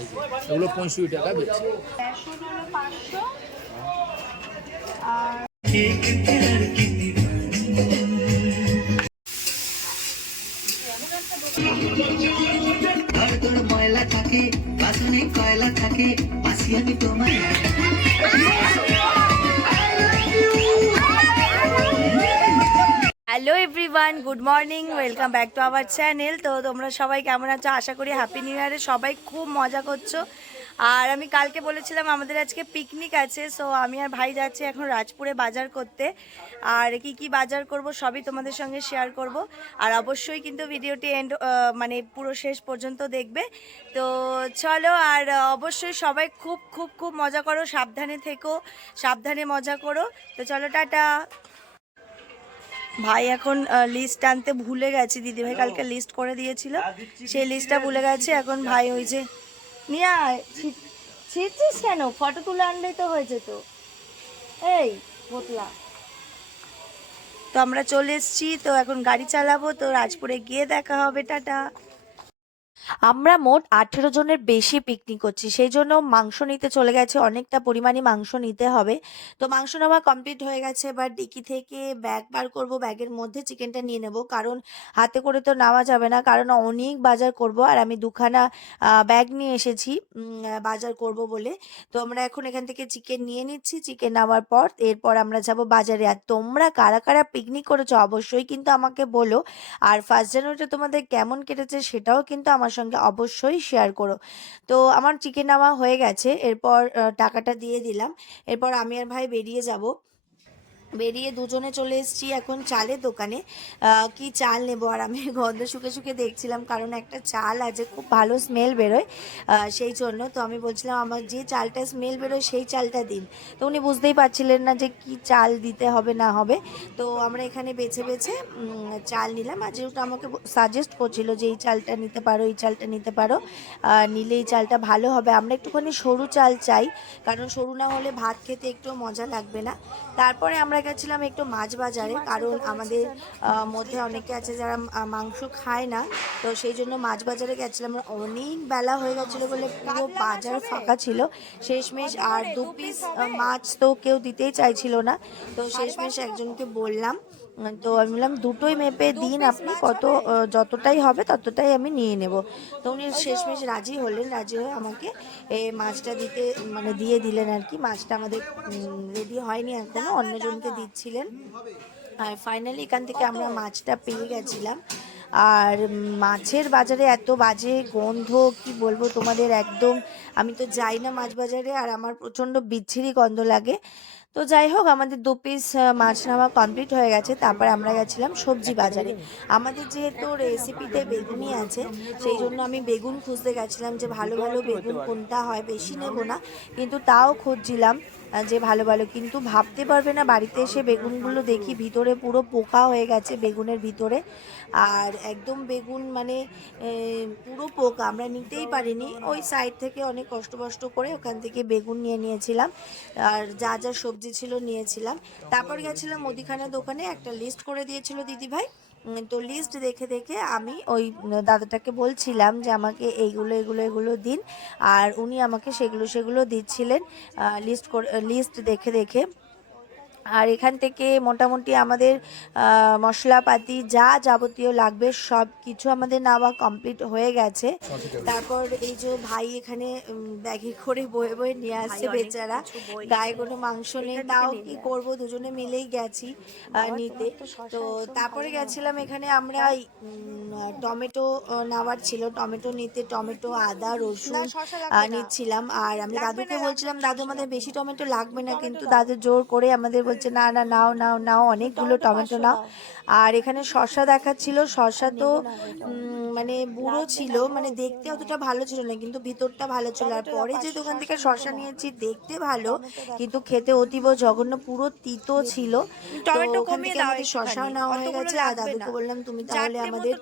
এগুলো 65 টাকা বেচছে। বেসন হলো 500 আর ময়লা থাকে বাসনে কয়লা থাকে পাশি আমি তোমার। Hello everyone, good morning, welcome back to our channel. তো তোমরা সবাই কেমন আছো? আশা করি হ্যাপি নিউ ইয়ারে সবাই খুব মজা করছো। আর আমি কালকে বলেছিলাম আমাদের আজকে পিকনিক আছে, সো আমি আর ভাই যাচ্ছি এখন রাজপুরে বাজার করতে। আর কি কি বাজার করব সবই তোমাদের সঙ্গে শেয়ার করব। আর অবশ্যই কিন্তু ভিডিওটি মানে পুরো শেষ পর্যন্ত দেখবে। তো চলো, আর অবশ্যই সবাই খুব খুব খুব মজা করো, সাবধানে থেকো, সাবধানে মজা করো। তো চলো, টাটা। ভাই এখন লিস্ট আনতে ভুলে গেছে, দিদিভাই কালকে লিস্ট করে দিয়েছিল, সেই লিস্টটা ভুলে গেছে। এখন ভাই ওই যে নিয়ে আয়, ছিটছিস কেন? ফটো তুলে আনলেই তো হয়েছে। তো এই ভোতলা, তো আমরা চলে এসেছি, তো এখন গাড়ি চালাবো, তো রাজপুরে গিয়ে দেখা হবে, টাটা। আমরা মোট 18 জনের বেশি পিকনিক করছি, সেই জন্য মাংস নিতে চলে গেছে, অনেকটা পরিমাণে মাংস নিতে হবে। তো মাংস নেওয়া কমপ্লিট হয়ে গেছে, এবার ডিকি থেকে ব্যাগ বার করব, ব্যাগের মধ্যে চিকেনটা নিয়ে নেব, কারণ হাতে করে তো নেওয়া যাবে না, কারণ অনেক বাজার করব। আর আমি দুখানা ব্যাগ নিয়ে এসেছি বাজার করব বলে। তো আমরা এখন এখান থেকে চিকেন নিয়ে নিচ্ছি, চিকেন নেওয়ার পর এরপর আমরা যাব বাজারে। আর তোমরা কারা কারা পিকনিক করেছো অবশ্যই কিন্তু আমাকে বলো। আর ফার্স্ট জানুয়ারিটা তোমাদের কেমন কেটেছে সেটাও কিন্তু আমার সঙ্গে অবশ্যই শেয়ার করো। তো আমার চিকেন নেওয়া হয়ে গেছে, এরপর টাকাটা দিয়ে দিলাম। এরপর আমি আর ভাই বেরিয়ে যাব, বেরিয়ে দুজনে চলে এসেছি এখন চালের দোকানে। কি চাল নেবো, আর আমি গন্ধ শুকে শুকে দেখছিলাম, কারণ একটা চাল আছে খুব ভালো স্মেল বেরোয়, সেই জন্য। তো আমি বলছিলাম আমার যে চালটা স্মেল বেরোয় সেই চালটা দিন। তো উনি বুঝতেই পারছিলেন না যে কি চাল দিতে হবে না হবে। তো আমরা এখানে বেছে বেছে চাল নিলাম, আর যেহেতু আমাকে সাজেস্ট করছিল যে এই চালটা নিতে পারো, এই চালটা নিতে পারো, নিলে এই চালটা ভালো হবে। আমরা একটুখানি সরু চাল চাই, কারণ সরু না হলে ভাত খেতে একটু মজা লাগবে না। তারপরে আমরা গেছিলাম একটু মাছ বাজারে, কারণ আমাদের মধ্যে অনেকে আছে যারা মাংস খায় না, তো সেই জন্য মাছ বাজারে গেছিলাম। অনেক বেলা হয়ে গেছিলো বলে পুরো বাজার ফাঁকা ছিল শেষমেশ, আর 2 পিস মাছ তো কেউ দিতেই চাইছিল না। তো শেষমেশ একজনকে বললাম, তো আমি বললাম দুটোই মেপে দিন আপনি, কত যতটাই হবে ততটাই আমি নিয়ে নেব। তো উনি শেষমেশ রাজি হলেন, রাজি হয়ে আমাকে মাছটা দিতে মানে দিয়ে দিলেন আর কি। মাছটা আমাদের রেডি হয়নি এখনো, অন্যজনকে দিচ্ছিলেন। আর ফাইনালি এখান থেকে আমরা মাছটা পেয়ে গেছিলাম। আর মাছের বাজারে এত বাজে গন্ধ, কি বলবো তোমাদের, একদম আমি তো যাই না মাছ বাজারে, আর আমার প্রচণ্ড বিচ্ছিরি গন্ধ লাগে। তো যাই হোক, আমাদের 2 পিস মাছ নেওয়া কমপ্লিট হয়ে গেছে। তারপর আমরা গেছিলাম সবজি বাজারে। আমাদের যেহেতু রেসিপিতে বেগুনি আছে, সেই জন্য আমি বেগুন খুঁজতে গেছিলাম, যে ভালো ভালো বেগুন কোনটা হয়। বেশি নেব না, কিন্তু তাও খুঁজছিলাম যে ভালো ভালো। কিন্তু ভাবতে পারবে না, বাড়িতে এসে বেগুনগুলো দেখি ভিতরে পুরো পোকা হয়ে গেছে বেগুনের ভিতরে। আর একদম বেগুন মানে পুরো পোকা, আমরা নিতেই পারিনি। ওই সাইড থেকে অনেক কষ্ট করে ওখান থেকে বেগুন নিয়ে নিয়েছিলাম, আর যা যা সবজি ছিল নিয়েছিলাম। তারপর গেছিলাম মুদিখানার দোকানে, একটা লিস্ট করে দিয়েছিল দিদিভাই। তো লিস্ট দেখে দেখে আমি ওই দাদাটাকে বলছিলাম যে আমাকে এইগুলো এগুলো এগুলো দিন, আর উনি আমাকে সেগুলো সেগুলো দিচ্ছিলেন লিস্ট দেখে দেখে। আর এখান থেকে মোটামুটি আমাদের মশলাপাতি যা যাবতীয় লাগবে সব কিছু আমাদের নেওয়া কমপ্লিট হয়ে গেছে। তারপর এই যে ভাই এখানে ব্যাগে করে বয়ে বয়ে নিয়ে আসছে বেচারা, গায়ে কোনো মাংস নেই, তাও কি করব, দুজনে মিলেই গেছি নিতে। তো তারপরে গেছিলাম এখানে আমরা টমেটো নেওয়ার ছিল, টমেটো নিতে টমেটো আদা রসুন নিচ্ছিলাম। আর আমি দাদুকে বলছিলাম দাদু আমাদের বেশি টমেটো লাগবে না, কিন্তু দাদু জোর করে আমাদের বলছে না না নাও নাও নাও, অনেকগুলো টমেটো নাও। আর এখানে শসা দেখাচ্ছিল, শসা তো মানে বুড়ো ছিল, মানে দেখতে অতটা ভালো ছিল না, কিন্তু ভিতরটা ভালো ছিল। আর পরে যে দোকান থেকে শসা নিয়েছি দেখতে ভালো, কিন্তু খেতে অতীব জঘন্য, পুরো তিতো ছিল। তো ওখান থেকে আমাদের শসাও নেওয়া হয়ে গেছে। আর দাদুকে বললাম তুমি তাহলে আমাদের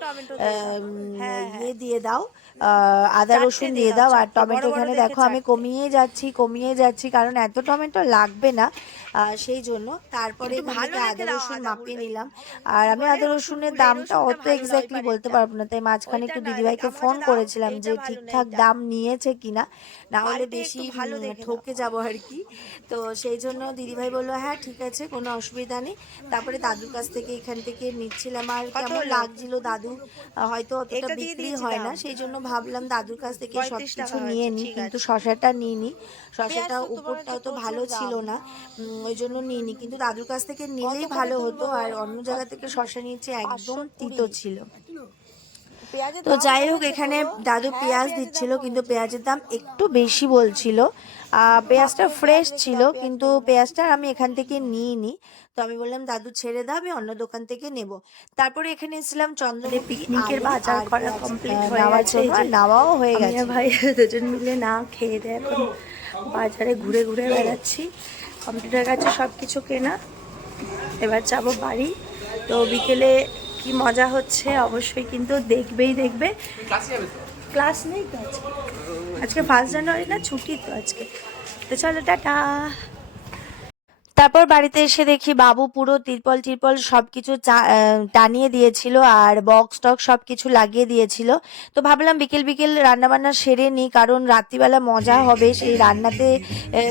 ইয়ে দিয়ে দাও, আদা রসুন দিয়ে দাও। আর টমেটো এখানে দেখো আমি কমিয়ে যাচ্ছি কারণ এত টমেটো লাগবে না, সেই জন্য। তারপরে এখান থেকে আদা রসুন মাপিয়ে নিলাম। আর আমি আদা রসুনের দামটা অত এক্স্যাক্টলি বলতে পারবো না, তাই মাঝখানে একটু দিদিভাইকে ফোন করেছিলাম যে ঠিকঠাক দাম নিয়েছে কিনা, না হলে বেশি ঠকে যাবো আর কি। তো সেই জন্য দিদিভাই বললো হ্যাঁ ঠিক আছে, কোনো অসুবিধা নেই। তারপরে দাদুর কাছ থেকে এখান থেকে নিচ্ছিলাম। আর কেমন লাগছিল, দাদু হয়তো অতটা বিক্রি হয় না, সেই জন্য ভাবলাম দাদুর কাছ থেকে সব কিছু নিয়ে নিই, কিন্তু শশাটা নিইনি। শশাটা উপরটাও তো ভালো ছিল না, ওই জন্য নিইনি। কিন্তু দাদুর কাছ থেকে নিলেই ভালো হতো। আর অন্য জায়গা থেকে শশা নিয়েছি, একদম তিতো ছিল। তো যাই হোক, এখানে দাদু পেঁয়াজ দিচ্ছিল, কিন্তু পেঁয়াজের দাম একটু বেশি বলছিল। পেঁয়াজটা ফ্রেশ ছিল, কিন্তু পেঁয়াজটা আমি এখান থেকে নিইনি। তো আমি বললাম দাদু ছেড়ে দাও, আমি অন্য দোকান থেকে নেব। তারপরে এখানে এসেছিলাম চন্দ্রপুর পিকনিকের বাজার করা কমপ্লিট হয়ে গেছে, নেওয়াও হয়ে গেছে। ভাই দুজন মিলে না খেয়ে দেয় এখন বাজারে ঘুরে ঘুরে বেড়াচ্ছি। কমপ্লিট হয়ে গেছে সব কিছু কেনা, এবার যাবো বাড়ি। তো বিকেলে কি মজা হচ্ছে অবশ্যই কিন্তু দেখবে। ক্লাস নেই তো আজকে 1 জানুয়ারি না, ছুটি তো আজকে। তো চলো টাটা। তারপর বাড়িতে এসে দেখি বাবু পুরো তিরপল সবকিছু টানিয়ে দিয়েছিল, আর বক্স টক্স সবকিছু লাগিয়ে দিয়েছিল। তো ভাবলাম বিকেল রান্নাবান্না সেরে নিই, কারণ রাত্রিবেলা মজা হবে, সেই রান্নাতে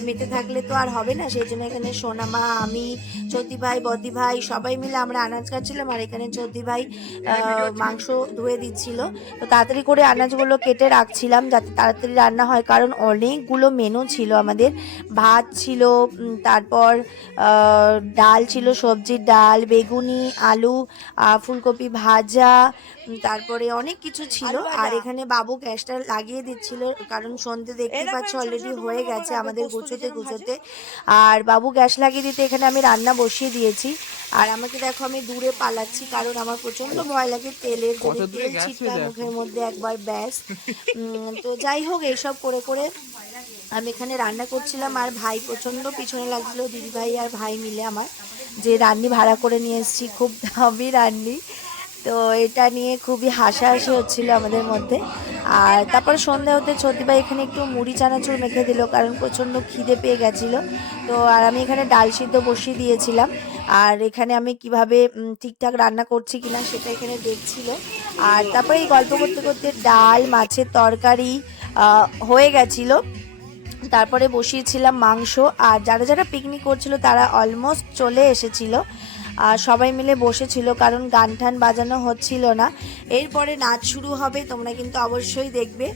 মেতে থাকলে তো আর হবে না। সেই জন্য এখানে সোনামা, আমি, চৌধুরী ভাই, বদ্দি ভাই সবাই মিলে আমরা আনাজ কাটছিলাম। আর এখানে চৌধুরী ভাই মাংস ধুয়ে দিচ্ছিল। তো তাড়াতাড়ি করে আনাজগুলো কেটে রাখছিলাম যাতে তাড়াতাড়ি রান্না হয়, কারণ অনেকগুলো মেনু ছিল আমাদের। ভাত ছিল, তারপর ডাল ছিল, সবজির ডাল, বেগুনি, আলু, ফুলকপি ভাজা, তারপরে অনেক কিছু ছিল। আর এখানে বাবু গ্যাসটা লাগিয়ে দিচ্ছিল, কারণ সন্ধ্যে দেখতে পাচ্ছ অলরেডি হয়ে গেছে আমাদের গুছোতে। আর বাবু গ্যাস লাগিয়ে দিতে এখানে আমি রান্না বসিয়ে দিয়েছি। আর আমাকে দেখো আমি দূরে পালাচ্ছি, কারণ আমার প্রচন্ড ভয় লাগে তেলের, যদি তেল ছিটকায় মুখের মধ্যে একবার ব্যাস। তো যাই হোক, এইসব করে আমি এখানে রান্না করছিলাম। আর ভাই প্রচণ্ড পিছনে লাগছিল, দিদিভাই আর ভাই মিলে আমার, যে রান্নি ভাড়া করে নিয়ে এসেছি, খুব দামি রান্নি। তো এটা নিয়ে খুবই হাসাহাসি হচ্ছিল আমাদের মধ্যে। আর তারপর সন্ধ্যা হতে চৌধুরীভাই এখানে একটু মুড়ি চানাচুর মেখে দিল, কারণ প্রচণ্ড খিদে পেয়ে গেছিলো। তো আর আমি এখানে ডাল সিদ্ধ বসিয়ে দিয়েছিলাম। আর এখানে আমি কিভাবে ঠিকঠাক রান্না করছি কিনা সেটা এখানে দেখছিল। আর তারপরে এই গল্প করতে ডাল, মাছের তরকারি হয়ে গেছিলো। তারপরে বসিয়েছিলাম মাংস। আর যারা পিকনিক করছিল তারা অলমোস্ট চলে এসেছিল, সবাই মিলে বসেছিল, কারণ গান টান বাজানো হচ্ছিল না। এরপরে নাচ শুরু হবে, তোমরা কিন্তু অবশ্যই দেখবে।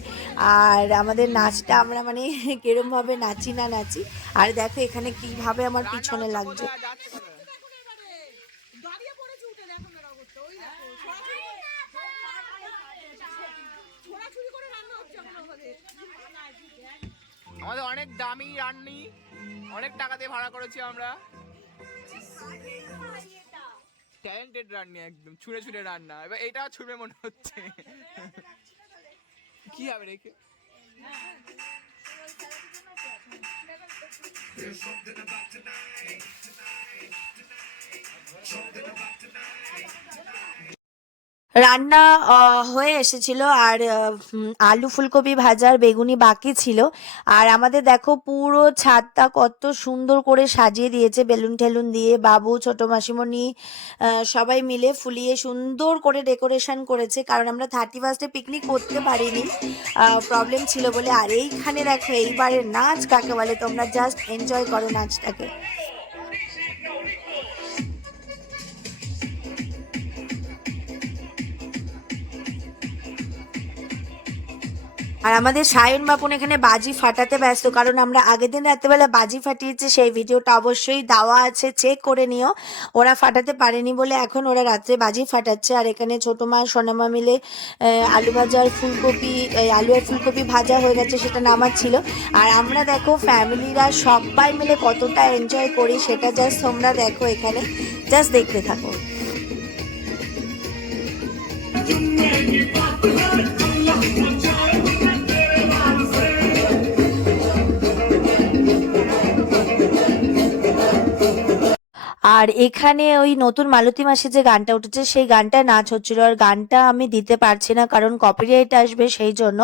আর আমাদের নাচটা আমরা মানে কিরমভাবে নাচি। আর দেখো এখানে কিভাবে আমার পিছনে লাগছে। আমাদের অনেক দামি রান্নি, অনেক টাকা দিয়ে ভাড়া করেছি আমরা। ট্যালেন্টেড রান্নি, একদম ছুঁড়ে রান্না। এবার এটাও ছুঁড়বে মনে হচ্ছে। কি হবে রেখে? রান্না হয়ে এসেছিল। আর আলু ফুলকপি ভাজার বেগুনি বাকি ছিল। আর আমাদের দেখো পুরো ছাদটা কত সুন্দর করে সাজিয়ে দিয়েছে বেলুন টেলুন দিয়ে। বাবু, ছোট মাসিমণি সবাই মিলে ফুলিয়ে সুন্দর করে ডেকোরেশন করেছে, কারণ আমরা 31 পিকনিক করতে পারিনি, প্রবলেম ছিল বলে। আর এইখানে দেখো এইবারের নাচ কাকে বলে, তোমরা জাস্ট এনজয় করো নাচটাকে। আর আমাদের সায়ন বাপন এখানে বাজি ফাটাতে ব্যস্ত, কারণ আমরা আগের দিন রাত্রেবেলা বাজি ফাটিয়েছি, সেই ভিডিওটা অবশ্যই দেওয়া আছে, চেক করে নিও। ওরা ফাটাতে পারেনি বলে এখন ওরা রাত্রে বাজি ফাটাচ্ছে। আর এখানে ছোটো মা সোনামা মিলে আলু ভাজার ফুলকপি, আলু আর ফুলকপি ভাজা হয়ে গেছে, সেটা নামাচ্ছিল। আর আমরা দেখো ফ্যামিলিরা সবাই মিলে কতটা এনজয় করি সেটা জাস্ট তোমরা দেখো, এখানে জাস্ট দেখতে থাকো। আর আর এখানে ওই নতুন মালতী মাসি যে গানটা উঠেছে সেই গানটা নাচ হচ্ছিল, আর গানটা আমি দিতে পারছি না কারণ কপিরাইট আসবে সেই জন্য।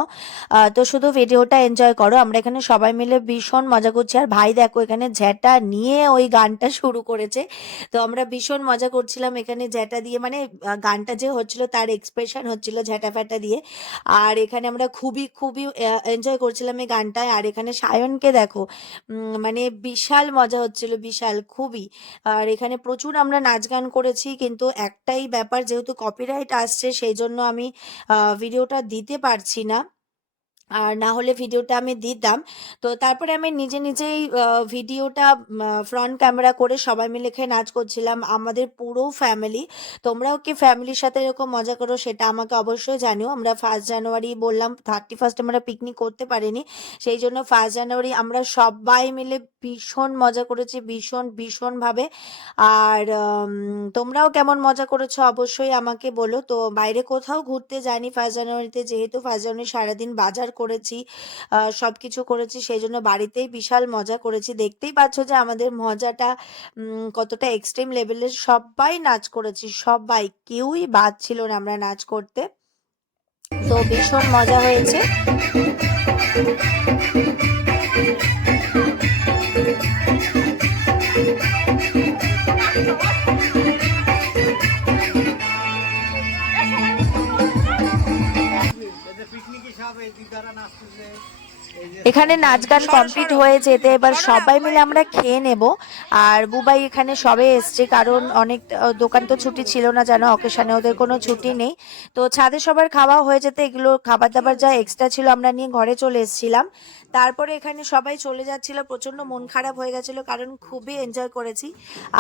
তো শুধু ভিডিওটা এনজয় করো। আমরা এখানে সবাই মিলে ভীষণ মজা করছি, আর ভাই দেখো এখানে ঝ্যাঁটা নিয়ে ওই গানটা শুরু করেছে। তো আমরা ভীষণ মজা করছিলাম এখানে ঝ্যাঁটা দিয়ে, মানে গানটা যে হচ্ছিল তার এক্সপ্রেশন হচ্ছিল ঝ্যাঁটা ফ্যাটা দিয়ে। আর এখানে আমরা খুবই খুবই এনজয় করছিলাম এই গানটায়। আর এখানে সায়নকে দেখো, মানে বিশাল মজা হচ্ছিল, বিশাল খুবই। আর এখানে প্রচুর আমরা নাচ গান করেছি, কিন্তু একটাই ব্যাপার, যেহেতু কপিরাইট আসছে সেই জন্য আমি ভিডিওটা দিতে পারছি না, আর না হলে ভিডিওটা আমি দিতাম। তো তারপরে আমি নিজে নিজেই ভিডিওটা ফ্রন্ট ক্যামেরা করে সবাই মিলে এখানে নাচ করছিলাম, আমাদের পুরো ফ্যামিলি। তোমরাও কি ফ্যামিলির সাথে এরকম মজা করো সেটা আমাকে অবশ্যই জানিও। আমরা 1 জানুয়ারি বললাম, 31 আমরা পিকনিক করতে পারিনি, সেই জন্য 1 জানুয়ারি আমরা সবাই মিলে ভীষণ মজা করেছি, ভীষণ ভীষণভাবে। আর তোমরাও কেমন মজা করেছো অবশ্যই আমাকে বলো। তো বাইরে কোথাও ঘুরতে যাইনি 1 জানুয়ারিতে, যেহেতু 1 জানুয়ারি সারাদিন বাজার করেছি, সব কিছু করেছি, সেই জন্য বাড়িতেই বিশাল মজা করেছি। দেখতেই পাচ্ছ যে আমাদের মজাটা কতটা এক্সট্রিম লেভেলের। সবাই নাচ করেছি, সবাই, কেউই বাদ ছিল না আমরা নাচ করতে। তো ভীষণ মজা হয়েছে। এখানে নাচ গান কমপ্লিট হয়ে যেতে এবার সবাই মিলে আমরা খেয়ে নেব। আর বুবাই এখানে সবে এসছে, কারণ অনেক দোকান তো ছুটি ছিল না, জানো অকেশনে ওদের কোনো ছুটি নেই। তো ছাদে সবার খাওয়া হয়ে যেতে এগুলো খাবার দাবার যা এক্সট্রা ছিল আমরা নিয়ে ঘরে চলে এসেছিলাম। তারপরে এখানে সবাই চলে যাচ্ছিল, প্রচন্ড মন খারাপ হয়ে গেছিল কারণ খুবই এনজয় করেছি।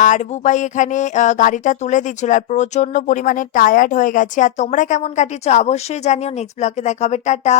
আর বুবাই এখানে গাড়িটা তুলে দিচ্ছিল, আর প্রচন্ড পরিমাণে টায়ার্ড হয়ে গেছে। আর তোমরা কেমন কাটিয়েছো অবশ্যই জানিও। নেক্সট ব্লগে দেখা হবে, টাটা।